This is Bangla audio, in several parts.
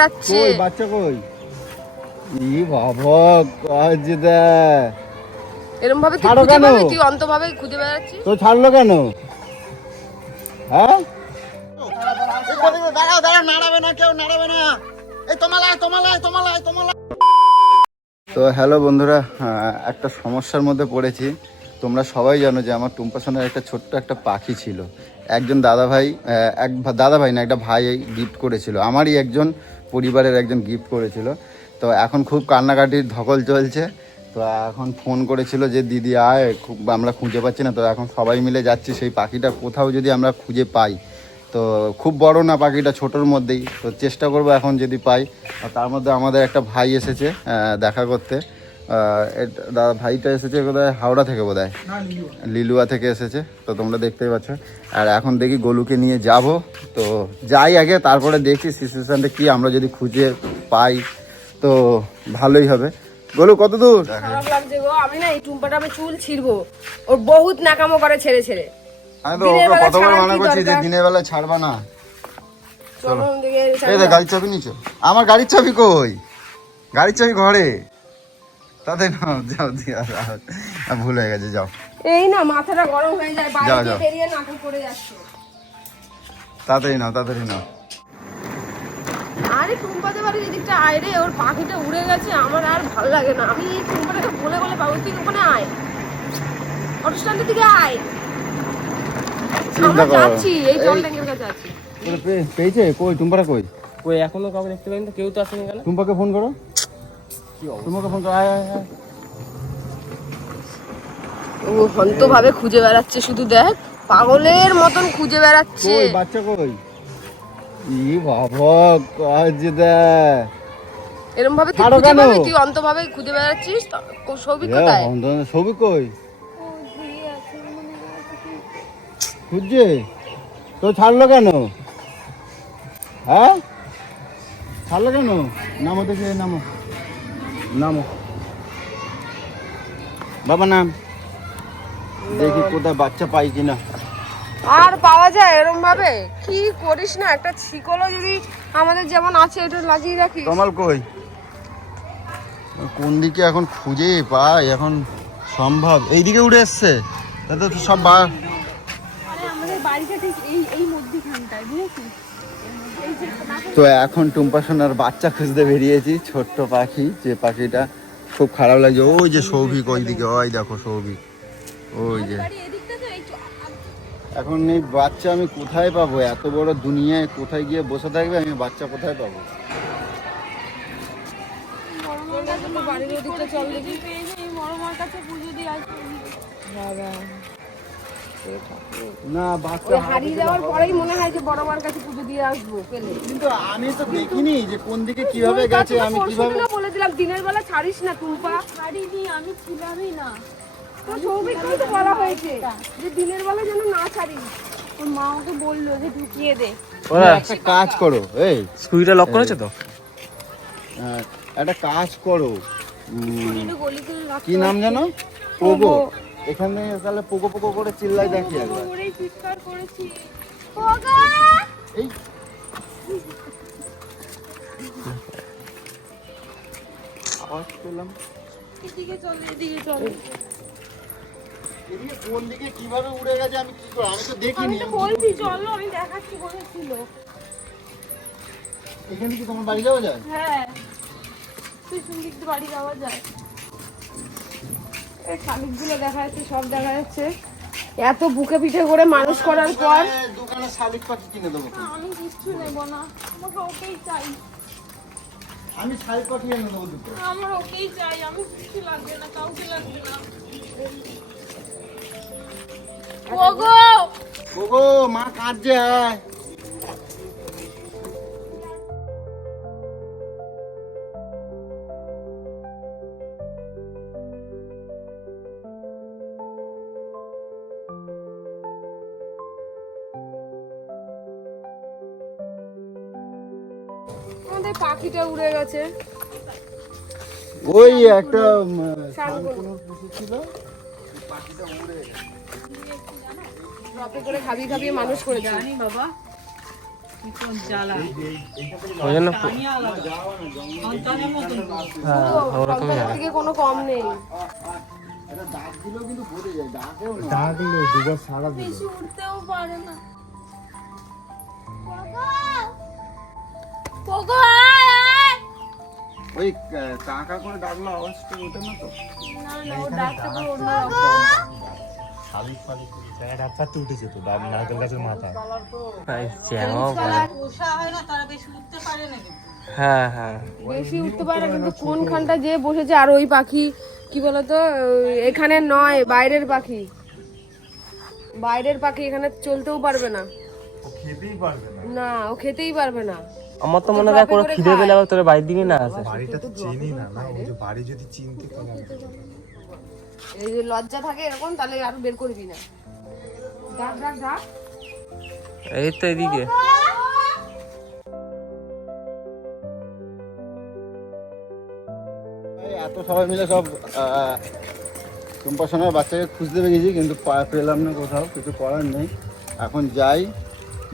বেড়াচ্ছে। কই বাচ্চা কই? ই বাবা কাজ দে। এরকম ভাবে তুই খুঁজে পাবি? তুই অন্তভাবে খুঁজে বেড়াচ্ছিস। তো ছাড়লো কেন? হ্যাঁ দাঁড়াও দাঁড়াও, নাড়াবে না কেউ, নাড়াবে না। এই তোমালা। তো হ্যালো বন্ধুরা, একটা সমস্যার মধ্যে পড়েছি। তোমরা সবাই জানো যে আমার টুম্পাসনের একটা ছোট্ট একটা পাখি ছিল। একজন দাদাভাই, দাদাভাই না, একটা ভাই গিফট করেছিল, আমারই একজন পরিবারের একজন গিফট করেছিল। তো এখন খুব কান্নাকাটির ধকল চলছে। তো এখন ফোন করেছিল যে দিদি আয়, খুব আমরা খুঁজে পাচ্ছি না। তো এখন সবাই মিলে যাচ্ছি সেই পাখিটা কোথাও যদি আমরা খুঁজে পাই। তো খুব বড় না পাখিটা, ছোটোর মধ্যেই। তো চেষ্টা করব এখন যদি পাই। আর তার মধ্যে আমাদের একটা ভাই এসেছে দেখা করতে। দাদা ভাইটা এসেছে কোথায়, হাওড়া থেকে বোধহয়, লিলুয়া থেকে এসেছে। তো তোমরা দেখতেই পাচ্ছ। আর এখন দেখি গোলুকে নিয়ে যাব। তো যাই আগে, তারপরে দেখি সিচুয়েশানটা কি। আমরা যদি খুঁজে পাই তো ভালোই হবে। গোলু কত দূর? খারাপ লাগছে গো, আমি না এই টুম্পাটা আমি চুল ছিড়বো। ওর বহুত নাকামো করে ছেড়ে ছেড়ে। আমি তো ওকে কতবার মনে করছি যে দিনের বেলা ছাড়বা না। চলো এই দেখ, গাড়ির চাবি নিচে। আমার গাড়ির চাবি কই? গাড়ির চাবি ঘরে। তাতে যাও, ভুল হয়ে গেছে, যাও। এই না মাথাটা গরম হয়ে যায়, বাইরে বেরিয়ে নাটক করে যাচ্ছে। তাড়াতাড়ি নাও। আরে টুম্পাতে বাড়ির এদিকটা আয় রে, ওর পাখিটা উড়ে গেছে, আমার আর ভালো লাগে না। আমি এই টুম্পাটাকে বলে পাবো, তুই ওখানে আয়, অটো স্ট্যান্ডের দিকে আয়। আমরা যাচ্ছি, এই জল ট্যাঙ্কের কাছে আছি। পেয়েছে? কই টুম্পাটা কই? কই এখনো কাউকে দেখতে পাইনি তো, কেউ তো আসেনি কেন? টুম্পাকে ফোন করো। তোমাকে ফোন করো, আয়। ও হন্তভাবে খুঁজে বেড়াচ্ছে, শুধু দেখ, পাগলের মতন খুঁজে বেড়াচ্ছে। কই বাচ্চা কই? ই বাবা কাজ দে। এরকম ভাবে তুই খুঁজে পাবি? তুই অন্তভাবে খুঁজে বেড়াচ্ছিস। সৌভিক কোথায়? সৌভিক কই? খুঁজছে তো, ছাড়লো কেন? হ্যাঁ ছাড়লো কেন? নামো দেখে, নামো বাবা, নাম দেখি কোথায় বাচ্চা পাই কিনা। আর পাওয়া যায় এরকম ভাবে? কি করিস না, একটা শিকলও যদি আমাদের যেমন আছে এটা লাগিয়ে রাখিস। কমাল কই? কোন দিকে এখন খুঁজে পাই এখন সম্ভব? এইদিকে উড়ে এসছে। তাতে তো সব আমাদের বাড়িটা ঠিক এই মধ্যখানটায়, বুঝেছিস? তো এখন টুম্পা সোনার বাচ্চা খুঁজতে বেরিয়েছি, ছোট্ট পাখি, যে পাখিটা খুব খারাপ লাগছে। ওই যে সৌভিক ওইদিকে, ওই দেখো সৌভিক, ওই যে। এখন এই বাচ্চা আমি কোথায় পাবো? এত বড় দুনিয়ায় কোথায় গিয়ে বসে থাকবে, আমি বাচ্চা কোথায় পাবো? না, বাচ্চা হারিয়ে যাওয়ার পরেই মনে হয় যে বড় মার কাছে পুজো দিয়ে আসবো পেলে। কিন্তু আমি তো দেখিনি যে কোন দিকে কিভাবে গেছে। আমি কিভাবে বলে দিলাম দিনের বেলা ছাড়িস না টুম্পা। ছাড়িনি, আমি ছিলামই না। তো সৌভিককেও তো বলা হয়েছে যে দিনের বেলা যেন না ছাড়িস। ওর মা ওকে বললো যে ঢুকিয়ে দে। ওরা একটা কাজ করো, এই স্কুইটা লক করেছে তো? একটা কাজ করো, গলি করে কি নাম জানো? পোগো। এখানে তাহলে পোগো করে চিল্লাই দেখি একবার। ওরেই চিৎকার করেছি। এই আওয়াজ পেলাম। এদিকে চলে, এদিকে চলে। এদিকে কোন দিকে কিভাবে উড়ে গেছে আমি কি করব? আমি তো দেখিনি। আমি তো বলছি চলো, আমি দেখাচ্ছি কোথায় ছিল। এখানে কি তোমার বাড়ি যাওয়া যায়? হ্যাঁ, পিছন দিক দিয়ে বাড়ি যাওয়া যায়। এই শালিকগুলো দেখা যাচ্ছে, সব দেখা যাচ্ছে। এত বুকে পিঠে করে মানুষ করার পর দোকানে শালিক পাখি কিনে দেবো। আমি কিচ্ছু নেব না, আমাকে ওকেই চাই। আমি শালিক পাখি এনে দেবো দুটো। আমার ওকেই চাই, আমি কিছু লাগবে না, কাউকে লাগবে না। ওগো ওগো, মা কাঁদছে। আয় আমাদের পাখিটা উড়ে গেছে। ওই একটা ছিল, পাখিটা উড়ে গেছে। ট্রপে করে খাবিয়ে মানুষ করে জানি বাবা। ওই জন্য সন্তানের থেকে কোনো কম নেই। বেশি উঠতেও পারে না। পোগো আয় আয়। ওই কাকা করে ডাকলো আওয়াজটা ওঠে না তো। না না ও ডাকতে পুরো অন্যরকম। হ্যাঁ হ্যাঁ বেশি উঠতে পারে না, কিন্তু কোনখানটা যে বসেছে। আর ওই পাখি কি বলতো, এখানে নয়, বাইরের পাখি। বাইরের পাখি এখানে চলতেও পারবে না। না, ও খেতেই পারবে না। আমার তো মনে হয় কোনো খিদে পেলে আবার তোর বাড়ির দিকে না আসে। এই যে লজ্জা থাকে এরকম, তাহলে আর বের করবি না। ডাক ডাক ডাক। এই তো এদিকে এত সবাই মিলে সব টুম্পা সোনার বাচ্চাকে খুঁজতে পেরেছি, কিন্তু পেলাম না কোথাও। কিছু করার নেই, এখন যাই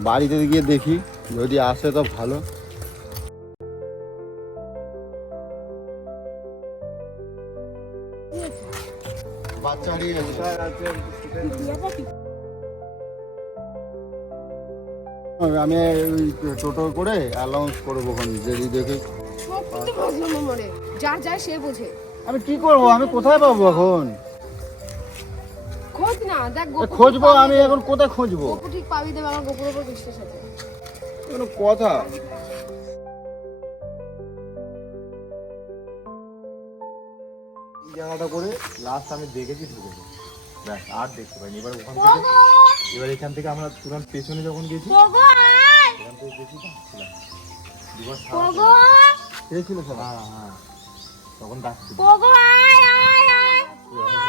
বাড়িতে গিয়ে দেখি, যদি আসে তো ভালো। বাচ্চা হারিয়ে গেছে। আমি ওই টোটো করে অ্যালাউন্স করবো যদি দেখি। সত্যি বুঝলাম মনে, যার যায় সে বোঝে। আমি কি করবো, আমি কোথায় পাবো এখন? খোঁজ না, দেখ খুঁজবো আমি এখন, কোথায় খুঁজবো? গোপু ঠিক পাবি, দেবে। আমার গোপুর উপর বিশ্বাস আছে। কোনো কথা জায়গাটা করে লাস্ট আমি দেখেছি, ঢুকেছি, ব্যাস আর দেখতে পাইনি। এবার ওখান থেকে, এবার এখান থেকে আমরা তুরন্ত পেছনে যখন গেছি, পোগো আয়। এখান থেকে গেছি তো ছিলাম দুবার পোগো পেয়েছিল সব। হ্যাঁ হ্যাঁ, তখন ডাকছি। পোগো আয় আয় আয়।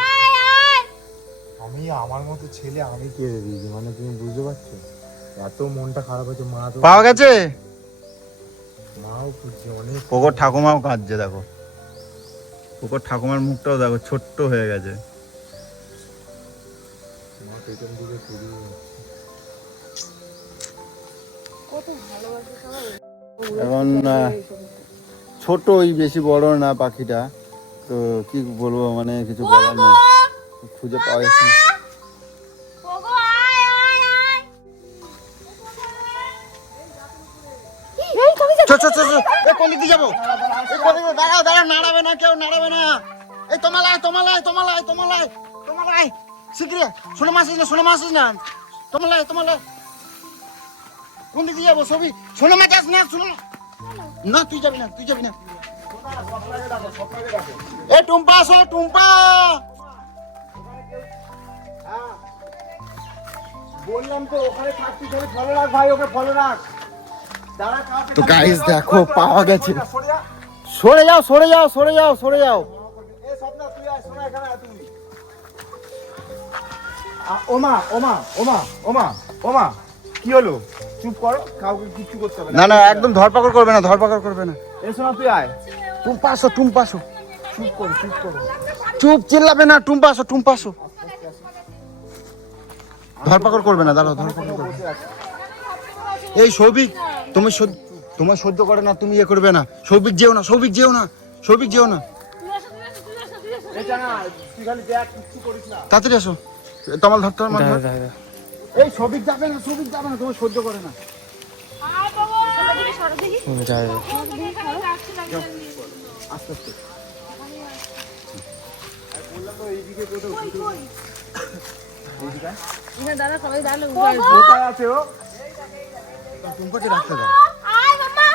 আয় আয়। আমি আমার মতো ছেলে আমি কেড়ে দিয়েছি, মানে তুমি বুঝতে পারছো? এত মনটা খারাপ হয়েছে। মা তো পাওয়া গেছে, মাও খুঁজছে অনেক। পোকর ঠাকুমাও কাঁদছে, দেখো পোকর ঠাকুমার মুখটাও দেখো ছোট্ট হয়ে গেছে। মা পেছন দিকে খুঁজে কত ভালোবাসে সবাই। এখন ছোটই, বেশি বড় না পাখিটা, তো কি বলবো, মানে কিছু বলার নেই, খুঁজে পাওয়া যাচ্ছে না। পোগো আয় আয় আয়। কোন দিকে যাবো? দাঁড়াও দাঁড়াও, নাড়াবে না কেউ, নাড়াবে না। এই তোমালায় তোমালায় তোমালায় তোমালায় তোমালায় শিগগিরি, শুনে মাসিস না, শুনে মাসিস না, তোমালায় তোমালায়। কোন দিকে যাবো? ছবি শুনে মাছ না, শুনে না, তুই যাবি না, তুই যাবি না। এ টুম্পা আসো, টুম্পা। বললাম তো ওখানে থাকতি, ফলো রাখ ভাই, ওকে ফলো রাখ। তো গাইস দেখো, পাওয়া গেছে। সরে যাও সরে যাও সরে যাও সরে যাও। ওমা ওমা ওমা ওমা ওমা, কি হলো? চুপ করো, কাউকে কিচ্ছু করতে হবে না না, একদম ধরপাকড় করবে না, ধরপাকড় করবে না। এসো না, তুই আয়। টুম্পা আসো, টুম্পা আসো। চুপ করো, চুপ করো। চুপ, চিল্লাবে না, টুম্পা আসো, টুম্পা আসো। ধরপাকড় করবে না, দাঁড়াও, ধরপাকড় করবে। এই সৌভিক, তোমার সহ্য করে না, তুমি ইয়ে করবে না। সৌভিক যেও না, সৌভিক যেও না, সৌভিক যেও না। এটা না, তুই খালি দেখ, কিচ্ছু করিস না। তাড়াতাড়ি আসো, তোমার ধরতে হবে, মার ধর। এই সৌভিক যাবে না, সৌভিক যাবে না, তোমার সহ্য করে না। আয় পোগো। আস্তে আস্তে। দাদা সবাই দাঁড়ালো। কোথায় আছে ও? টুম্পাকে রাখতে দাও, আয় মামা।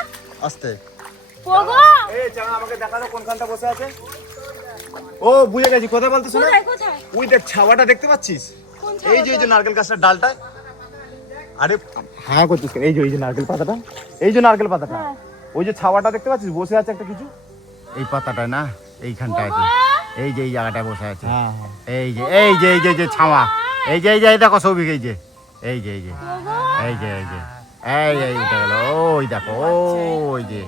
আস্তে। পোগো। এই চাঙা, আমাকে দেখা দাও কোনখানটা বসে আছে। ও বুঝে গেছি, কথা বলতেছ না? কোথায় কোথায়? ওই দেখ, ছাওয়াটা দেখতে পাচ্ছিস? এই যে নারকেল গাছটার ডালটায়। আরে হ্যাঁ করছিস কেন? এই যে নারকেল পাতাটা, এই যে নারকেল পাতাটা, ওই যে ছাওয়াটা দেখতে পাচ্ছিস, বসে আছে একটা কিছু। এই পাতাটায় না, এইখানটায় আছে, এই যে এই জায়গাটায় বসে আছে। হ্যাঁ এই যে এই যে এই যে এই যে ছাওয়া, এই যে এই যে, এই দেখো সৌভিক, এই যে এই যে এই যে এই যে এই যে এই এই উঠে গেল, ওই দেখো, ওই যে।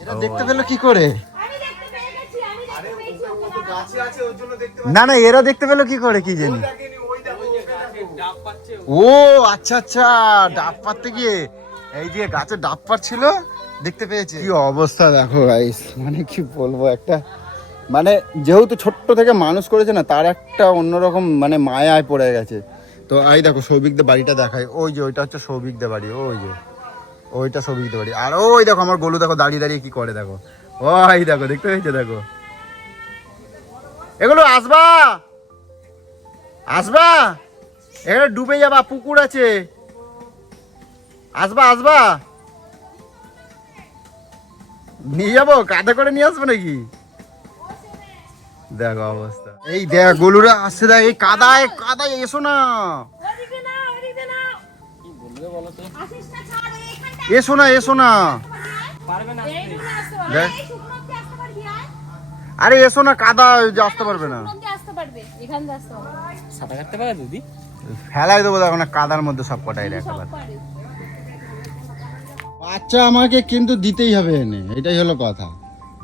এটা দেখতে পেলো কি করে? আমি দেখতে পেয়ে গেছি, আমি দেখতে পেয়েছি ওকে। গাছে আছে, ওর জন্য দেখতে না না, এরা দেখতে পেলো কি করে কি জানি। পাচ্ছি। ওই দেখো, ও আচ্ছা আচ্ছা, ডাব পাততে গিয়ে এই যে গাছে ডাব ছিল দেখতে পেয়েছে। কি অবস্থা দেখো গাইস, মানে কি বলবো, একটা মানে যেহেতু ছোট্ট থেকে মানুষ করেছে না, তার একটা অন্যরকম মানে মায়ায় পড়ে গেছে। তো এই দেখো সৌভিকদের বাড়িটা দেখায়, ওই যে ওইটা হচ্ছে সৌভিকদের বাড়ি, ওই যে ওইটা সৌভিকদের বাড়ি। আর ওই দেখো আমার গোলু দেখো দাঁড়িয়ে দাঁড়িয়ে কি করে দেখো, ওই দেখো দেখতে পেয়েছে দেখো। এগুলো আসবা আসবা, এখানে ডুবে যাবা, পুকুর আছে, আসবা আসবা, নিয়ে যাবো, কাঁধে করে নিয়ে আসবো নাকি? দেখো অবস্থা, এই দেখ গলুরা আসছে, দেখ এই কাদায় কাদায়, এসো না এসো না এসো না, দেখ আরে এসো না, কাদা আসতে পারবে না, সাঁতার কাটতে পারে দিদি? ফেলাই দেবো দেখো না কাদার মধ্যে সব কটাই একেবারে। বাচ্চা আমাকে কিন্তু দিতেই হবে এনে, এটাই হলো কথা।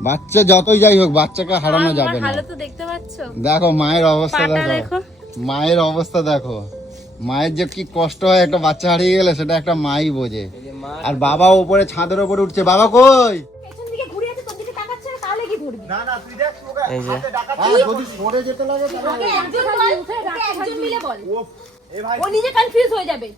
বাচ্চা যতই যাই হোক, বাচ্চাকে হারানো যাবে না। ভালো তো দেখতে পাচ্ছো, দেখো মায়ের অবস্থা দেখো, মায়ের অবস্থা দেখো, মায়ের যে কি কষ্ট হয় একটা বাচ্চা হারিয়ে গেলে, সেটা একটা মাই বোঝে। আর বাবা উপরে ছাদের উপরে উঠছে, বাবা কই? পেছন দিকে ঘুরে আছে, তোর দিকে তাকাচ্ছে না, তাহলে কি ধরবি? না না তুই দেখ, এই যে যদি সরে যেতে লাগে তাহলে একজন মিলে বল, ও নিজে কনফিউজ হয়ে যাবে।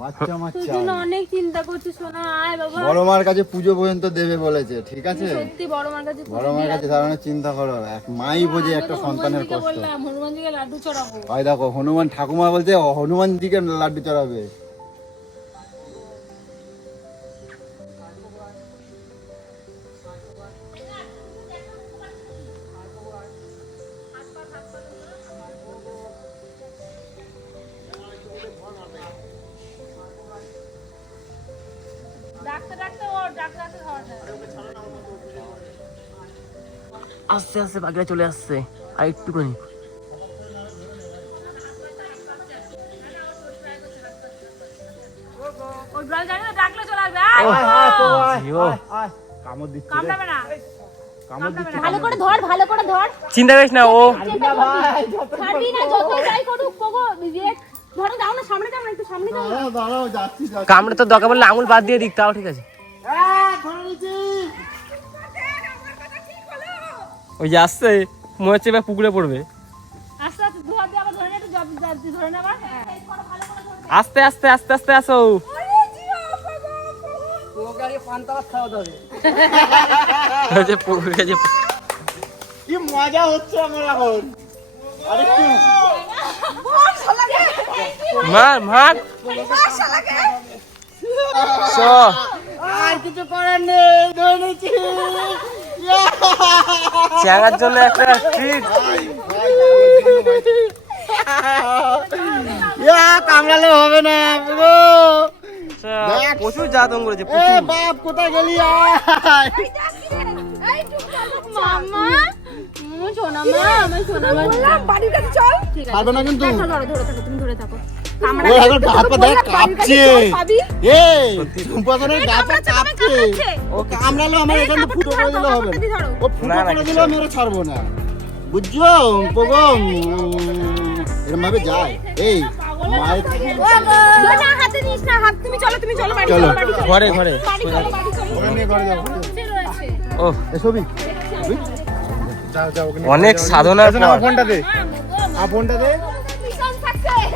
বাচ্চা মাচ্চা অনেক চিন্তা করছি সোনা, আয় বাবা। বড় মার কাছে পুজো পর্যন্ত দেবে বলেছে, ঠিক আছে? সত্যি বড় মার কাছে বড় মার কাছে তার চিন্তা করো, এক মাই বোঝে একটা সন্তানের কষ্ট। বললাম হনুমানজিকে লাড্ডু চড়াবো। হয় দেখো হনুমান ঠাকুমা বলছে হনুমানজিকে লাড্ডু চড়াবে। ডাক্তার ডাক্তার ও ডাক্তার খাওয়া যায়। আস্তে আস্তে বাকিরা চলে আসছে, আর একটুখানি। ওই ড্রাইভার জানি না ডাকলে চলে আসবে। কামড় দিচ্ছে, কামড়াবে না, কামড় দিচ্ছে। ভালো করে ধর, ভালো করে ধর। চিন্তা করিস না, ও ছাড়বি না, যত যাই করুক পোগো রিজেক্ট। ধরো, দাও না, সামনে যাও না, একটু সামনে যাও। দাঁড়াও দাঁড়াও, যাচ্ছি যাচ্ছি। কামড়ে তো দরকার পড়লে আঙুল বাদ দিয়ে দিক, তাও ঠিক আছে। ওই যে আসছে, মনে হচ্ছে এবার পুকুরে পড়বে। আস্তে আস্তে ধর দিয়ে আবার ধরে নে, একটু ধরে নে আবার। ভালো করে ধরে। আস্তে আস্তে আস্তে আস্তে আসো। ওই যে পুকুরে যে কি মজা হচ্ছে আমার এখন, আরেকটু মার মার সো। আর কিছু করার নেই, ধরে নিচ্ছি। চ্যাঙার জন্য একটা ট্রিট। কামড়ালে হবে না গো। প্রচুর জ্বালাতন করেছে, এ প্রচুর। বাপ কোথায় গেলি? আয়। মামা শোনা মা, আমার শোনা মা, বললাম বাড়ির কাছে চল। ঠিক আছে, পারবে না কিন্তু। ধরো ধরো থাকো, তুমি ধরে থাকো। ওই এখন হাত পা দেখ কাঁপছে। এই চুম্পাসনের গা পা কাঁপছে। ও কামড়ালো আমার এখানে ফুটো করে দিলে হবে না। ও ফুটো করে দিলে আমি ওরা ছাড়বো না, বুঝছো পগম? এরকম ভাবে যায়। এই মায়ের না হাতে নিস না, হাত তুমি চলো, তুমি চলো বাড়ি চলো। চলো, বাড়ি চলো। ঘরে ঘরে বাড়ি চলো, বাড়ি চলো। ওখানে নিয়ে ঘরে যাও। সে রয়েছে। ও এ ছবি যাও যাও, ওখানে অনেক সাধনার না পর। ফোনটা দে, আ ফোনটা দে। Mission success.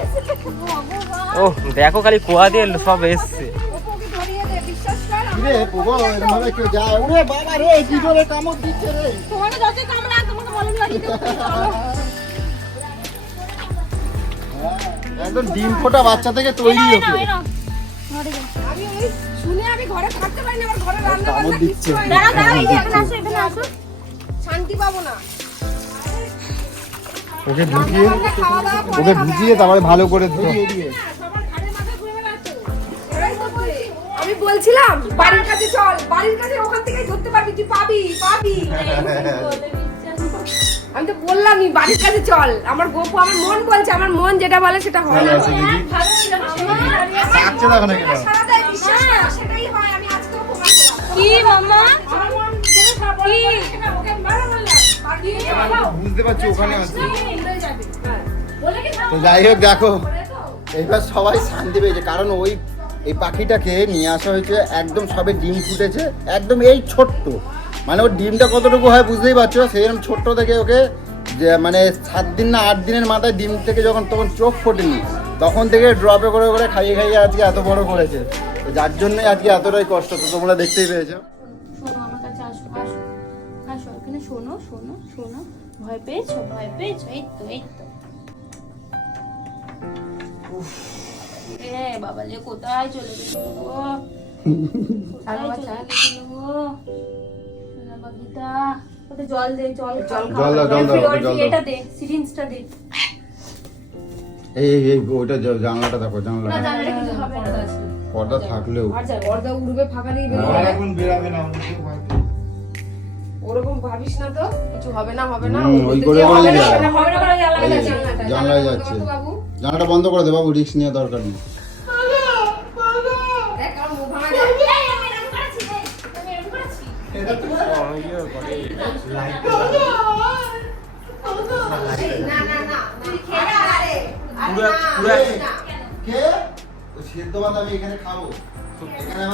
ও দেখো খালি কুয়া দিয়ে সব এসছে। ওকে ধরিয়ে দে, বিশ্বাস কর। রে পগম এরকম ভাবে কেউ যায়? ওরে বাবা রে, কি করে কামড় দিচ্ছে রে। তোমাকে যত কামড়া, তোমাকে মলম লাগিয়ে দেব। একদম ডিম ফোটা বাচ্চা থেকে তৈরি হচ্ছে। আমি ওই শুনে আমি ঘরে থাকতে পারি না, আমার ঘরে রান্না কামড় বান্না দিচ্ছে। কিচ্ছু হয় না। দাঁড়াও দাঁড়াও, এই যে এখানে আসো, এখানে আসো। শান্তি পাবো না। ওকে ঢুকিয়ে, ওকে ঢুকিয়ে তারপরে ভালো করে ধরিয়ে দিয়ে। আমি বলছিলাম বাড়ির কাছে চল, বাড়ির কাছে ওখান থেকে ধরতে পারবি, তুই পাবি পাবি। আমি তো বললামই বাড়ির কাছে চল, আমার গোপু, আমার মন বলছে, আমার মন যেটা বলে সেটা হয়। ডাকছে দেখো না কেন? সারাদিন বিশ্বাস করো, সেটাই হয়। আমি আজকেও প্রমাণ পেলাম। কি মামা? আমার মন যেটা সব বলে, সেটা ওকে বারো বললাম। বাড়ি গিয়ে বলো। বুঝতে পারছি ওখানে আছে। হয়ে যাবে। হ্যাঁ। বলে কি তো যাই হোক দেখো, এইবার সবাই শান্তি পেয়েছে, কারণ ওই এই পাখিটাকে নিয়ে আসা হয়েছে, একদম সবে ডিম ফুটেছে, একদম এই ছোট্ট, মানে ওর ডিমটা কতটুকু হয় বুঝতেই পারছো, সেরকম ছোট্ট থেকে ওকে যে মানে 7 দিন না 8 দিনের মাথায় ডিম থেকে যখন তখন চোখ ফোটেনি তখন থেকে ড্রপে করে করে খাইয়ে খাইয়ে আজকে এত বড় করেছে, তো যার জন্যই আজকে এতটাই কষ্ট, তো তোমরা দেখতেই পেয়েছো। শোনো আমার কাছে আসো আসো আসো এখানে শোনো শোনো শোনো ভয় পেয়েছো এই তো বাবা যে কোথায় চলে গেল গো কোথায় চলে গেল গো সোনা পাখিটা ওটা জল দে জল জল দাও এটা দে সিরিঞ্জটা দে এই ওইটা জানলাটা দেখো, না জানলাটা জানলে কিছু হবে না পর্দা থাকলেও আর যা পর্দা উড়বে, ফাঁকা দিয়ে বেরোবে। এখন বেরাবে না ওরকম ভাবিস না তো, কিছু হবে না হবে না, ওই করে করে হবে না, যাবে। হবে না, হবে না, করে জানলা এই, জানলাটা জানলায় যাচ্ছে, বাবু জানলাটা বন্ধ করে দে বাবু, রিস্ক নেওয়া দরকার নেই। দেখ আমার মুখ ভাঙা যায়। আমি এরকম করেছি না না না তুই খেয়ে আরে না কে ও সেদ্ধ ভাত আমি এখানে খাবো, এখানে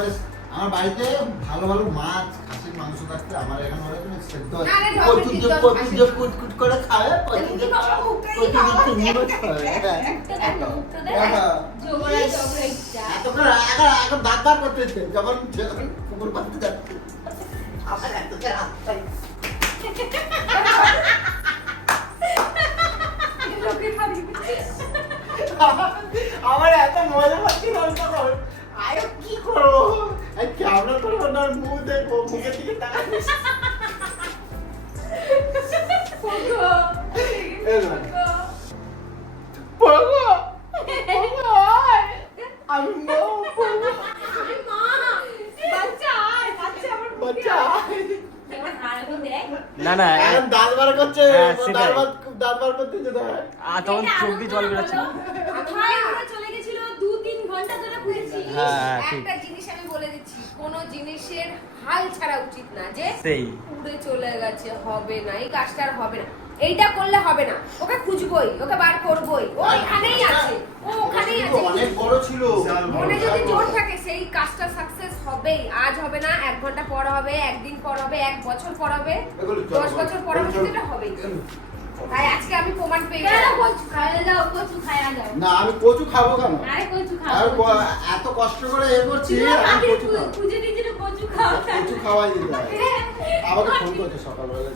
আমার বাড়িতে ভালো ভালো মাছ খাসির মাংস থাকতে আমার এখানে ওরা কোনো সেদ্ধ না রে, ঢপে দিত, কচু কুট করে খায়, এমনি বাবা মুখটাই খাওয়া। এখন দাঁত বার করতেছে যখন কুকুর পাততে যাচ্ছে আমার এত রাস্তায় আমার এত মজা পাচ্ছিল তখন, আরে কি করবো, ক্যামেরা করবো না, মুখ দেখবো, মুখের দিকে তাকাবো। না না এখন দাঁত বার করছে, হ্যাঁ, সেটাই। দাঁত বার করতে যেতে হয়। তখন চোখ দিয়ে জল বেরোচ্ছে। চলে গেছিল 2-3 ঘন্টা ধরে খুঁজেছি হ্যাঁ ঠিক একটা জিনিস আমি বলে দিচ্ছি, কোন জিনিসের হাল ছাড়া উচিত না, যে সেই উড়ে চলে গেছে হবে না, এই কাজটা আর হবে না, এইটা করলে হবে না, ওকে খুঁজবই, ওকে বার করবই, ও এখানেই আছে, ও ওখানেই আছে। অনেক বড় ছিল, মনে যদি জোর থাকে সেই কাজটা সাকসেস হবেই, আজ হবে না, 1 ঘন্টা পর হবে, 1 দিন পর হবে, 1 বছর পর হবে, 10 বছর পর হবে, কিন্তু এটা হবেই। তাই আজকে আমি প্রমাণ পেয়ে কেন গেলাম। কচু খাওয়া যাও কচু খাওয়া যাও না আমি কচু খাবো কেন, আরে কচু খাও আর এত কষ্ট করে এ করছি, আমি কচু খাবো, খুঁজে দিয়েছিল কচু খাও কচু খাওয়াই দিতে হয়। আমাকে ফোন করছে সকালবেলা,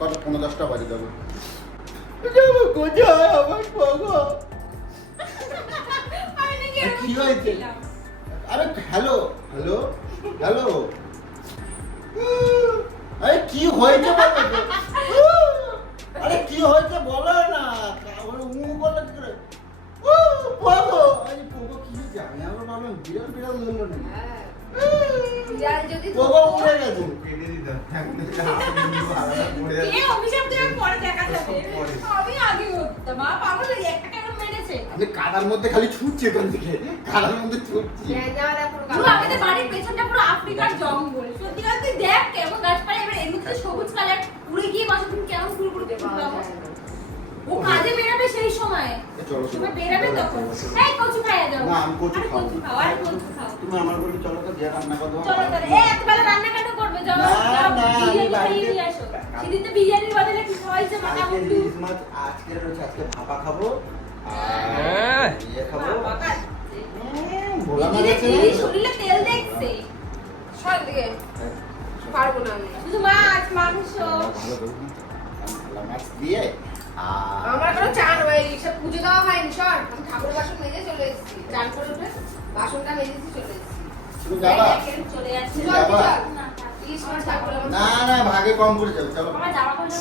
কত 10:15 বাজে যাবো, কোথায় আমার পাগো, কি হয়েছে, আরে হ্যালো হ্যালো হ্যালো, আরে কি হয়েছে বলো তো? আরে কি হয়েছে বলো না, বলো কি করে, পাগো, আরে পাগো কি জানি, আমরা ভাবলাম বিড়াল ধরলো না, বিড়াল যদি পাগো উড়ে গেছে। এই অভিশাপ দেওয়ার পরে দেখা যাবে আমি আগে করতাম মা পাগল হয়ে একটা কেমন মেরেছে আমি কাদার মধ্যে খালি ছুটছি ওখান থেকে, কাদার মধ্যে ছুটছি। পুরো আমাদের বাড়ির পেছনটা পুরো আফ্রিকার জঙ্গল সত্যি কথা তুই দেখ কেমন গাছপালা, এবার এর মধ্যে সবুজ কালার উড়ে গিয়ে বাসা তুমি কেমন ফুল ফুল দেখতে পাবো, ও কাজে বেরাবে সেই সময়, চলো তুমি বেরাবে তখন এই কচু খাইয়া যাও, না, আমি কচু আরে খাবো। কচু খাও আর কচু খাও তুমি আমার বলি চলো তো, দিয়ে রান্না করবো। চলো তাহলে এত বেলা রান্না কেন করবে, যাও না, যাও না, আমি বিরিয়ানি বাড়িতে- খাইয়ে দিয়ে আসো, সেদিন তো বিরিয়ানির বদলে কি খাওয়াইছে মাথা আজকে মুন্ডু ইলিশ মাছ, আজকে রয়েছে, আজকে ভাপা খাবো, হ্যাঁ। আর ইয়ে খাবো, ভোলা মাছ দিদি আছে দিদি না? শরীরে তেল দেখছে সর দিকে পারবো না আমি। শুধু মাছ মাংস ভালো করবো না তো। আমি ভোলা মাছ দিয়ে আর আমার কোনো চান হয়নি, সব পুজো দেওয়া হয়নি, সর আমি ঠাকুর বাসন মেজে চলে এসেছি, চান করে উঠে বাসনটা মেজেছি চলে এসেছি। তুমি যাবা? দেখেন চলে যাচ্ছে তুমি যাবা? ইলিশ মাছ ঠাকুর আমার না না, ভাগে কম পড়ে যাবে, চলো। আমার জামা কাপড়